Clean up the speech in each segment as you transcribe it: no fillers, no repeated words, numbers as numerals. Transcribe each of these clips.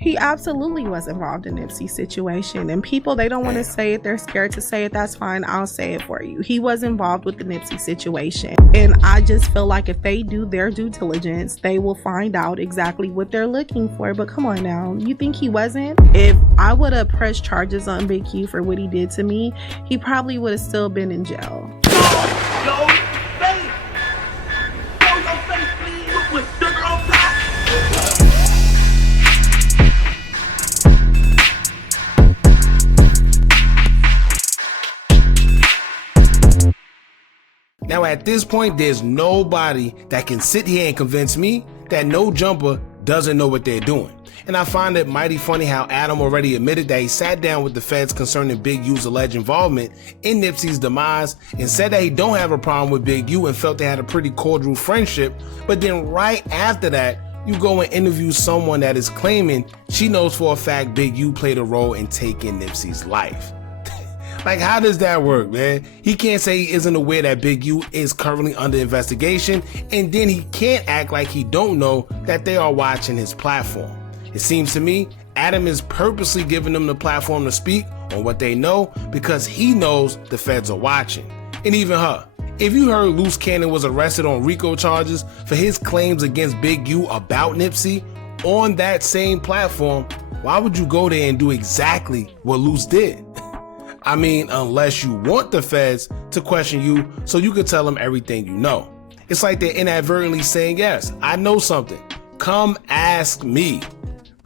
He absolutely was involved in Nipsey's situation, and people, they don't want to say it. They're scared to say it. That's fine. I'll say it for you. He was involved with the Nipsey situation, and I just feel like if they do their due diligence, they will find out exactly what they're looking for. But come on now, you think he wasn't? If I would have pressed charges on Big Q for what he did to me, he probably would have still been in jail. Now at this point, there's nobody that can sit here and convince me that No Jumper doesn't know what they're doing. And I find it mighty funny how Adam already admitted that he sat down with the feds concerning Big U's alleged involvement in Nipsey's demise and said that he don't have a problem with Big U and felt they had a pretty cordial friendship. But then right after that, you go and interview someone that is claiming she knows for a fact Big U played a role in taking Nipsey's life. Like, how does that work, man? He can't say he isn't aware that Big U is currently under investigation, and then he can't act like he don't know that they are watching his platform. It seems to me Adam is purposely giving them the platform to speak on what they know because he knows the feds are watching. And even her. If you heard Loose Cannon was arrested on RICO charges for his claims against Big U about Nipsey on that same platform, why would you go there and do exactly what Loose did? I mean, unless you want the feds to question you so you can tell them everything you know. It's like they're inadvertently saying, yes, I know something. Come ask me,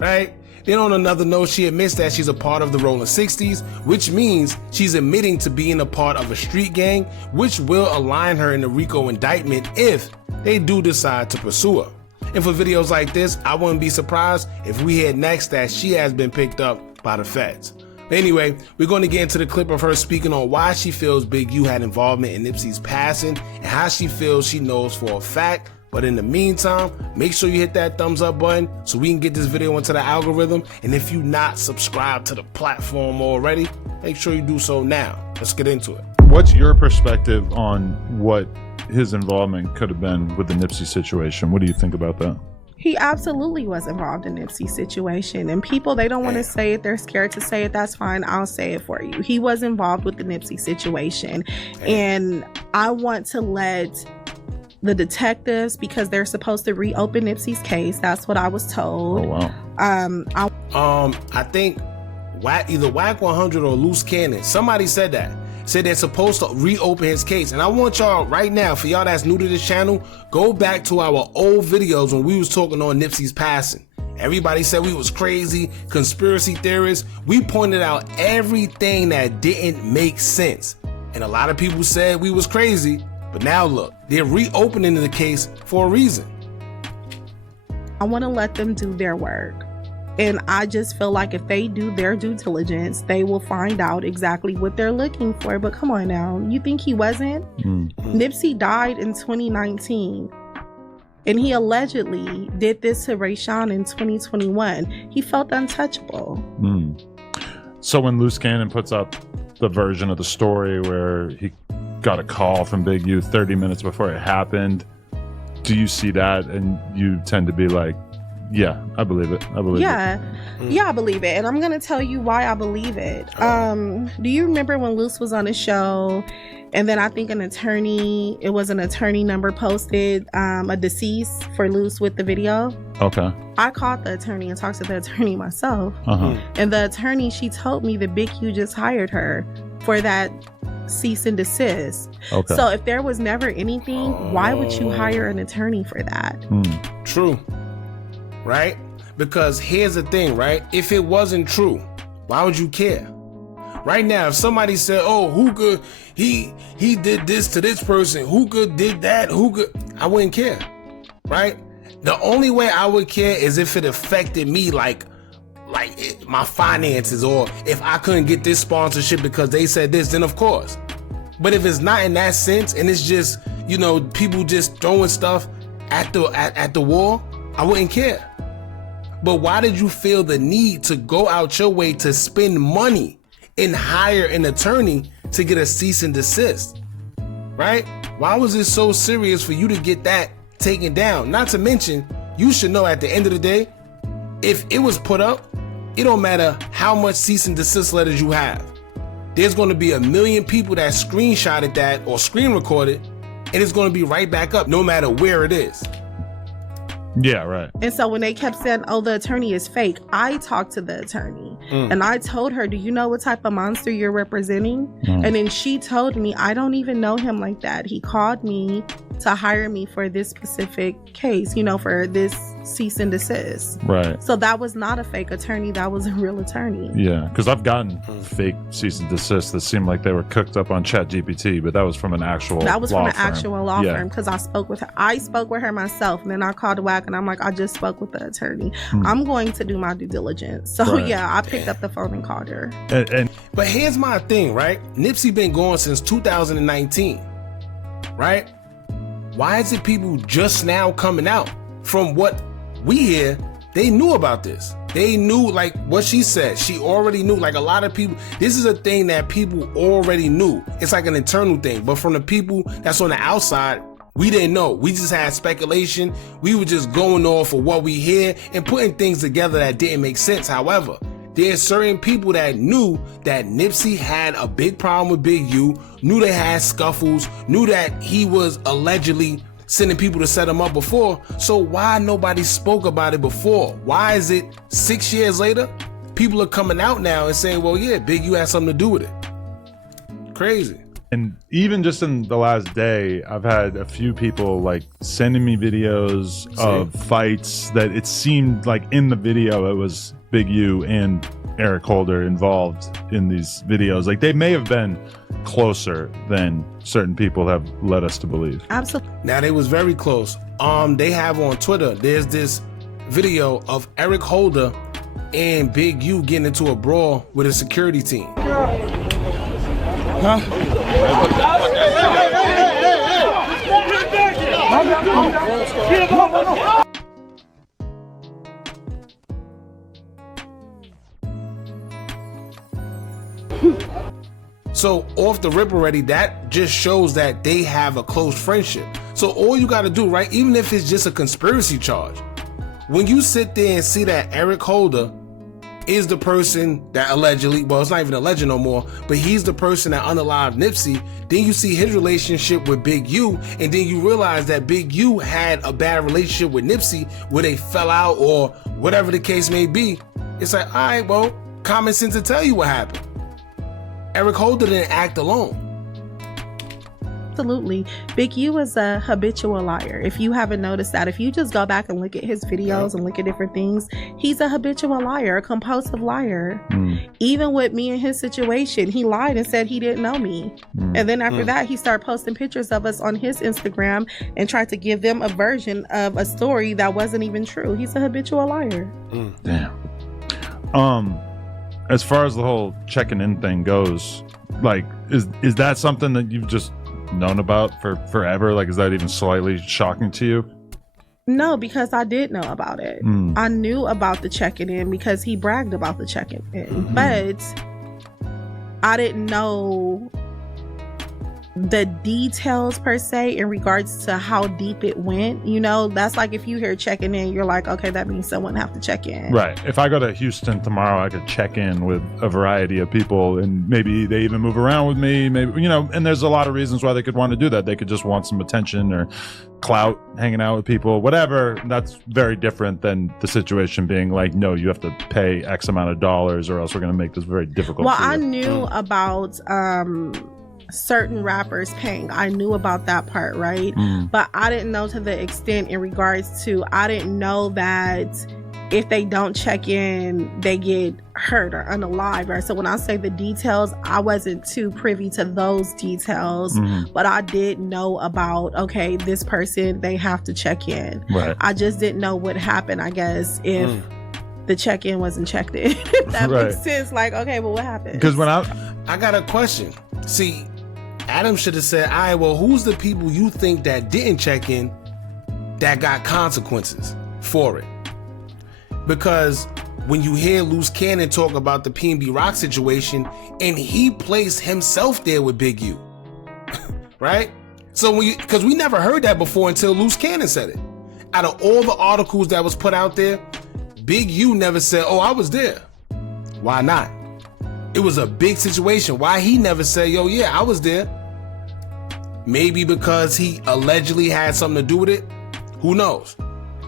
right? Then on another note, she admits that she's a part of the Rolling 60s, which means she's admitting to being a part of a street gang, which will align her in the RICO indictment if they do decide to pursue her. And for videos like this, I wouldn't be surprised if we hear next that she has been picked up by the feds. Anyway, we're going to get into the clip of her speaking on why she feels Big U had involvement in Nipsey's passing and how she feels she knows for a fact. But in the meantime, make sure you hit that thumbs up button so we can get this video into the algorithm. And if you're not subscribed to the platform already, make sure you do so now. Let's get into it. What's your perspective on what his involvement could have been with the Nipsey situation? What do you think about that? He absolutely was involved in Nipsey's situation, and people, they don't want to say it. They're scared to say it. That's fine. I'll say it for you. He was involved with the Nipsey situation, and I want to let the detectives, because they're supposed to reopen Nipsey's case. That's what I was told. Oh, wow. I think either Whack 100 or Loose Cannon, somebody said that. Said they're supposed to reopen his case. And I want y'all right now, for y'all that's new to this channel, go back to our old videos when we was talking on Nipsey's passing. Everybody said we was crazy, conspiracy theorists. We pointed out everything that didn't make sense. And a lot of people said we was crazy. But now look, they're reopening the case for a reason. I want to let them do their work. And I just feel like if they do their due diligence, they will find out exactly what they're looking for. But come on now, you think he wasn't? Nipsey died in 2019. And he allegedly did this to Rayshawn in 2021. He felt untouchable. So when Loose Cannon puts up the version of the story where he got a call from Big U 30 minutes before it happened, do you see that and you tend to be like, yeah, I believe it. I believe it. Yeah, I believe it. And I'm going to tell you why I believe it. Do you remember when Luce was on the show and then I think an attorney number posted a deceased for Luce with the video? Okay. I called the attorney and talked to the attorney myself. And the attorney, she told me that Big U just hired her for that cease and desist. Okay. So if there was never anything, why would you hire an attorney for that? True. Right? Because here's the thing, right? If it wasn't true, why would you care? Right now, if somebody said, oh, Hookah, he did this to this person, Hookah did that, Hookah, I wouldn't care, right? The only way I would care is if it affected me, like my finances, or if I couldn't get this sponsorship because they said this, then of course. But if it's not in that sense, and it's just, you know, people just throwing stuff at the wall, I wouldn't care. But why did you feel the need to go out your way to spend money and hire an attorney to get a cease and desist? Right? Why was it so serious for you to get that taken down? Not to mention, you should know at the end of the day, if it was put up, it don't matter how much cease and desist letters you have. There's going to be 1 million people that screenshotted that or screen recorded, and it's going to be right back up no matter where it is. Yeah, right. And so when they kept saying, oh, the attorney is fake, I talked to the attorney and I told her, do you know what type of monster you're representing? And then she told me, I don't even know him like that. He called me to hire me for this specific case, you know, for this cease and desist. Right. So that was not a fake attorney. That was a real attorney. Yeah, because I've gotten fake cease and desist that seemed like they were cooked up on ChatGPT, but that was from an actual That was law from an firm. actual law firm, because I spoke with her. I spoke with her myself, and then I called WAC and I'm like, I just spoke with the attorney. I'm going to do my due diligence. So Right. yeah, I picked up the phone and called her. And But here's my thing, right? Nipsey been going since 2019, right? Why is it people just now coming out? From what we hear, they knew about this. They knew, like what she said. She already knew. Like a lot of people, this is a thing that people already knew. It's like an internal thing. But from the people that's on the outside, we didn't know. We just had speculation. We were just going off of what we hear and putting things together that didn't make sense. However, there's certain people that knew that Nipsey had a big problem with Big U, knew they had scuffles, knew that he was allegedly sending people to set him up before. So why nobody spoke about it before? Why is it 6 years later, people are coming out now and saying, well, yeah, Big U had something to do with it? Crazy. And even just in the last day, I've had a few people like sending me videos of fights that it seemed like in the video it was Big U and Eric Holder involved in these videos. Like they may have been closer than certain people have led us to believe. Absolutely. Now they was very close. They have on Twitter, there's this video of Eric Holder and Big U getting into a brawl with a security team. Huh? So off the rip already, that just shows that they have a close friendship. So all you got to do, right, even if it's just a conspiracy charge, when you sit there and see that Eric Holder is the person that allegedly, well, it's not even alleged no more, but he's the person that unalived Nipsey, then you see his relationship with Big U, and then you realize that Big U had a bad relationship with Nipsey where they fell out or whatever the case may be. It's like, all right, well, common sense to tell you what happened. Eric Holder didn't act alone. Absolutely. Big U is a habitual liar. If you haven't noticed that, if you just go back and look at his videos and look at different things, he's a habitual liar, a compulsive liar. Even with me and his situation, he lied and said he didn't know me. And then after that, he started posting pictures of us on his Instagram and tried to give them a version of a story that wasn't even true. He's a habitual liar. Damn. As far as the whole checking in thing goes, like, is that something that you've just known about for forever? Like, is that even slightly shocking to you? No, because I did know about it. I knew about the checking in because he bragged about the checking in, but I didn't know the details per se in regards to how deep it went. You know, that's like if you hear checking in, you're like, okay, that means someone have to check in. Right. If I go to Houston tomorrow, I could check in with a variety of people and maybe they even move around with me. Maybe, you know, and there's a lot of reasons why they could want to do that. They could just want some attention or clout, hanging out with people, whatever. That's very different than the situation being like, no, you have to pay X amount of dollars or else we're going to make this very difficult. Well, for you. I knew about certain rappers paying. I knew about that part, right? But I didn't know to the extent in regards to, I didn't know that if they don't check in, they get hurt or unalived. Right? So when I say the details, I wasn't too privy to those details, but I did know about, okay, this person, they have to check in. Right. I just didn't know what happened, I guess, if the check-in wasn't checked in. That makes sense. Like, okay, well, what happened? Because when I got a question. See, Adam should have said, all right, well, who's the people you think that didn't check in that got consequences for it? Because when you hear Loose Cannon talk about the P&B Rock situation, and he placed himself there with Big U, right? So because we never heard that before until Loose Cannon said it. Out of all the articles that was put out there, Big U never said, oh, I was there. Why not? It was a big situation. Why he never said, yo, yeah, I was there? Maybe because he allegedly had something to do with it. Who knows?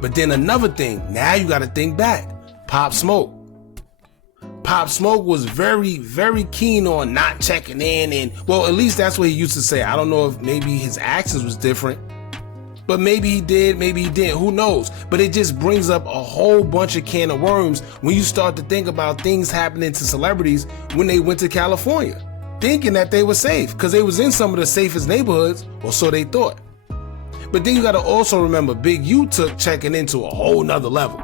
But then another thing, now you got to think back. Pop Smoke. Pop Smoke was very, very keen on not checking in, and well, at least that's what he used to say. I don't know if maybe his actions was different, but maybe he did, maybe he didn't, who knows? But it just brings up a whole bunch of can of worms when you start to think about things happening to celebrities when they went to California, thinking that they were safe because they was in some of the safest neighborhoods, or so they thought. But then you got to also remember, Big U took checking into a whole nother level,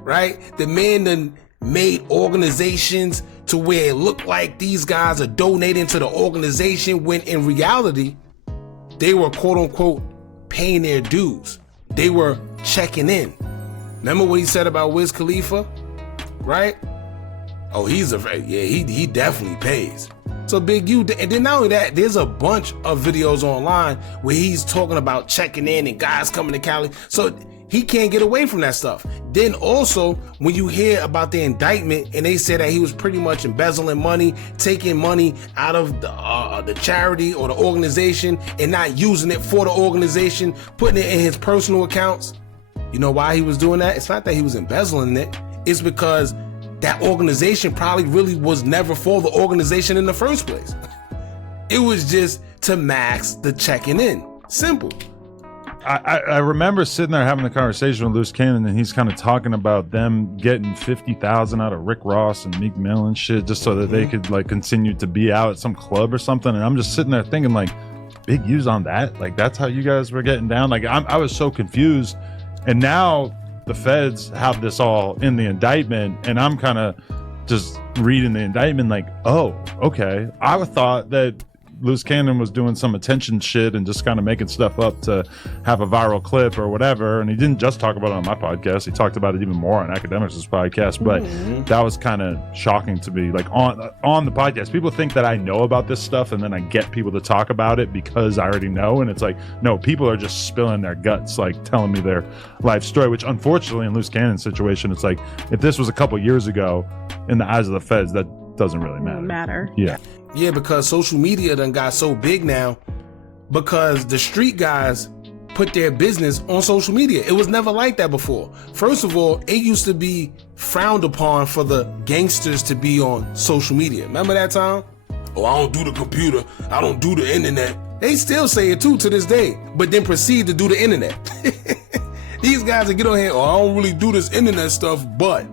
right? The man done made organizations to where it looked like these guys are donating to the organization when in reality, they were quote unquote paying their dues. They were checking in. Remember what he said about Wiz Khalifa, right? Oh, he definitely pays. So Big U, and then not only that, there's a bunch of videos online where he's talking about checking in and guys coming to Cali. So he can't get away from that stuff. Then also, when you hear about the indictment and they say that he was pretty much embezzling money, taking money out of the charity or the organization and not using it for the organization, putting it in his personal accounts. You know why he was doing that? It's not that he was embezzling it. It's because that organization probably really was never for the organization in the first place. It was just to max the checking in. Simple. I remember sitting there having a conversation with Loose Cannon, and he's kind of talking about them getting $50,000 out of Rick Ross and Meek Mill and shit, just so that they could like continue to be out at some club or something. And I'm just sitting there thinking, like, Big U's on that? Like, that's how you guys were getting down? Like, I was so confused. And now the feds have this all in the indictment, and I'm kind of just reading the indictment like, oh, okay. I thought that Loose Cannon was doing some attention shit and just kind of making stuff up to have a viral clip or whatever. And he didn't just talk about it on my podcast. He talked about it even more on Academics' podcast. But that was kind of shocking to me. Like on the podcast, people think that I know about this stuff and then I get people to talk about it because I already know. And it's like, no, people are just spilling their guts, like telling me their life story, which unfortunately in Loose Cannon's situation, it's like, if this was a couple years ago in the eyes of the feds, that doesn't really matter. Yeah, because social media done got so big now because the street guys put their business on social media. It was never like that before. First of all, it used to be frowned upon for the gangsters to be on social media. Remember that time? Oh, I don't do the computer. I don't do the internet. They still say it too to this day, but then proceed to do the internet. These guys that get on here, oh, I don't really do this internet stuff, but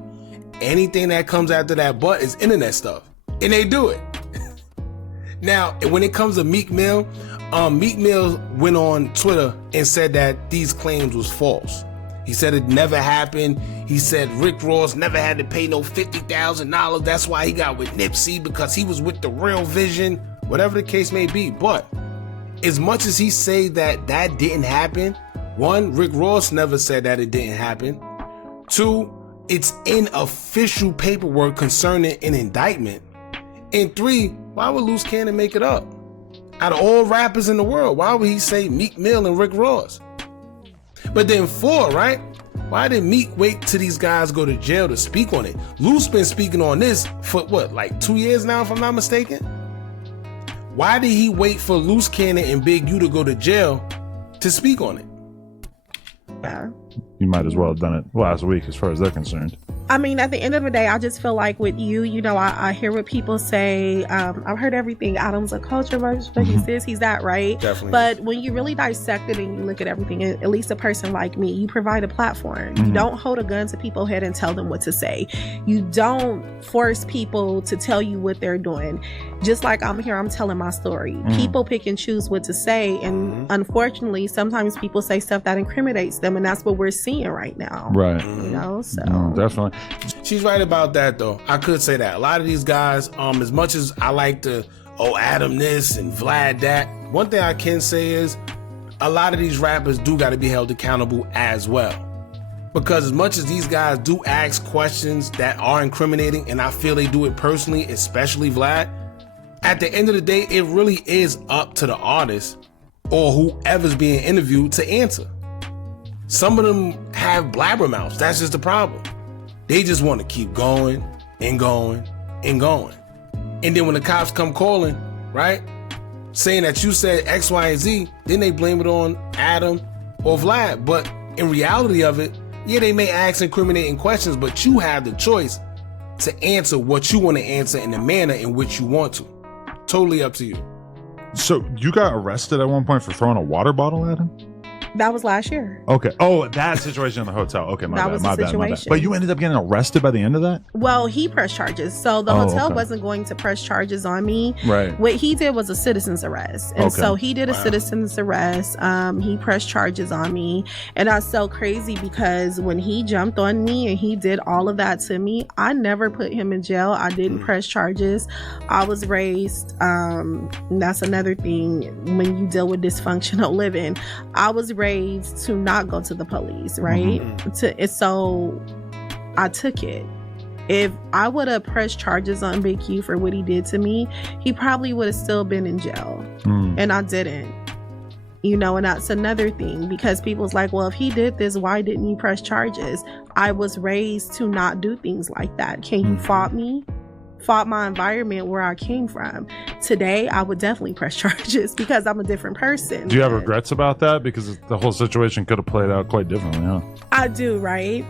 anything that comes after that but is internet stuff. And they do it. Now, when it comes to Meek Mill, Meek Mill went on Twitter and said that these claims was false. He said it never happened. He said Rick Ross never had to pay no $50,000. That's why he got with Nipsey, because he was with the Real Vision, whatever the case may be. But as much as he say that that didn't happen, one, Rick Ross never said that it didn't happen. Two, it's in official paperwork concerning an indictment. And three, why would Loose Cannon make it up? Out of all rappers in the world, why would he say Meek Mill and Rick Ross? But then four, right? Why did Meek wait till these guys go to jail to speak on it? Loose been speaking on this for what, like 2 years now, if I'm not mistaken? Why did he wait for Loose Cannon and Big U to go to jail to speak on it? You might as well have done it last week as far as they're concerned. I mean, at the end of the day, I just feel like with you, you know, I hear what people say. I've heard everything. Adam's a culture versus he's this, he's that, right? Definitely. But when you really dissect it and you look at everything, at least a person like me, you provide a platform. You don't hold a gun to people's head and tell them what to say. You don't force people to tell you what they're doing. Just like I'm here, I'm telling my story. People pick and choose what to say. And unfortunately, sometimes people say stuff that incriminates them. And that's what we're seeing right now. Right. You know, so. Definitely. She's right about that, though. I could say that. A lot of these guys, as much as I like to, Adam this and Vlad that, one thing I can say is a lot of these rappers do got to be held accountable as well. Because as much as these guys do ask questions that are incriminating, and I feel they do it personally, especially Vlad, at the end of the day, it really is up to the artist or whoever's being interviewed to answer. Some of them have blabbermouths. That's just the problem. They just want to keep going and going and going. And then when the cops come calling, right, saying that you said X, Y, and Z, then they blame it on Adam or Vlad. But in reality of it, yeah, they may ask incriminating questions, but you have the choice to answer what you want to answer in the manner in which you want to. Totally up to you. So you got arrested at one point for throwing a water bottle at him? That was last year. Okay. Oh, that situation in the hotel. Okay, my That bad, was my the bad, my bad. situation. But you ended up getting arrested by the end of that? Well, he pressed charges. So the hotel okay. wasn't going to press charges on me. Right. What he did was a citizen's arrest. And Okay. so he did a Wow. citizen's arrest. He pressed charges on me. And that's so crazy because when he jumped on me and he did all of that to me, I never put him in jail. I didn't press charges. I was raised, that's another thing when you deal with dysfunctional living. I was raised to not go to the police, right? So I took it. If I would have pressed charges on Big U for what he did to me, he probably would have still been in jail. And I didn't. You know, and that's another thing because people's like, well, if he did this, why didn't you press charges? I was raised to not do things like that. Can you fault me? Fault my environment where I came from. Today, I would definitely press charges because I'm a different person. Do you have regrets about that? Because the whole situation could have played out quite differently, huh? I do, right?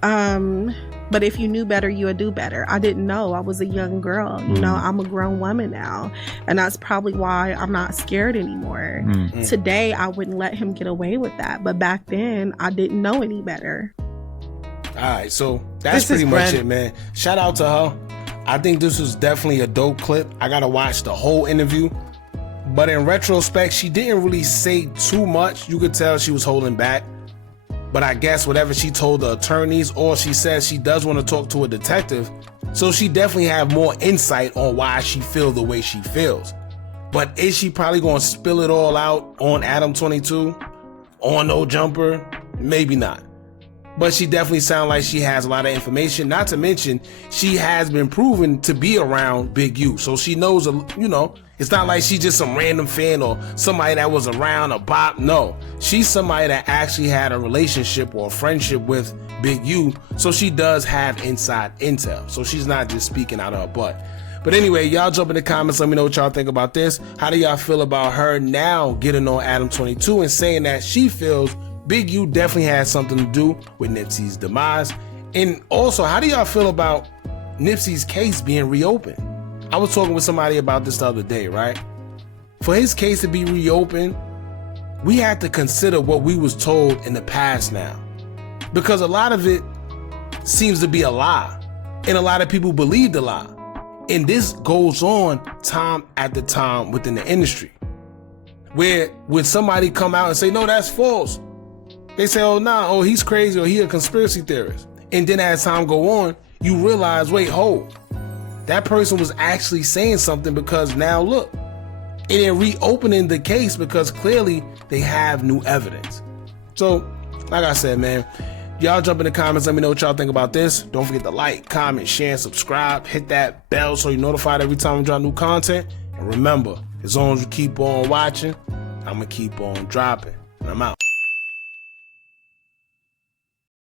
But if you knew better, you would do better. I didn't know. I was a young girl. You know, I'm a grown woman now. And that's probably why I'm not scared anymore. Today, I wouldn't let him get away with that. But back then, I didn't know any better. All right, so that's pretty much it, man. Shout out to her. I think this was definitely a dope clip. I gotta watch the whole interview. But in retrospect, she didn't really say too much. You could tell she was holding back. But I guess whatever she told the attorneys, or she says she does want to talk to a detective, so she definitely have more insight on why she feels the way she feels. But is she probably going to spill it all out on Adam 22? On No Jumper? Maybe not. But she definitely sounds like she has a lot of information. Not to mention, she has been proven to be around Big U. So she knows, you know, it's not like she's just some random fan or somebody that was around a bop. No, she's somebody that actually had a relationship or a friendship with Big U. So she does have inside intel. So she's not just speaking out of her butt. But anyway, y'all jump in the comments. Let me know what y'all think about this. How do y'all feel about her now getting on Adam 22 and saying that she feels Big U definitely has something to do with Nipsey's demise? And also, how do y'all feel about Nipsey's case being reopened? I was talking with somebody about this the other day, right? For his case to be reopened, we have to consider what we was told in the past now. Because a lot of it seems to be a lie. And a lot of people believe the lie. And this goes on time after time within the industry. Where when somebody come out and say, no, that's false, they say, oh, nah, oh, he's crazy or he a conspiracy theorist. And then as time go on, you realize, wait, hold. That person was actually saying something because now look. And they're reopening the case because clearly they have new evidence. So, like I said, man, y'all jump in the comments. Let me know what y'all think about this. Don't forget to like, comment, share, and subscribe. Hit that bell so you're notified every time we drop new content. And remember, as long as you keep on watching, I'm going to keep on dropping. And I'm out.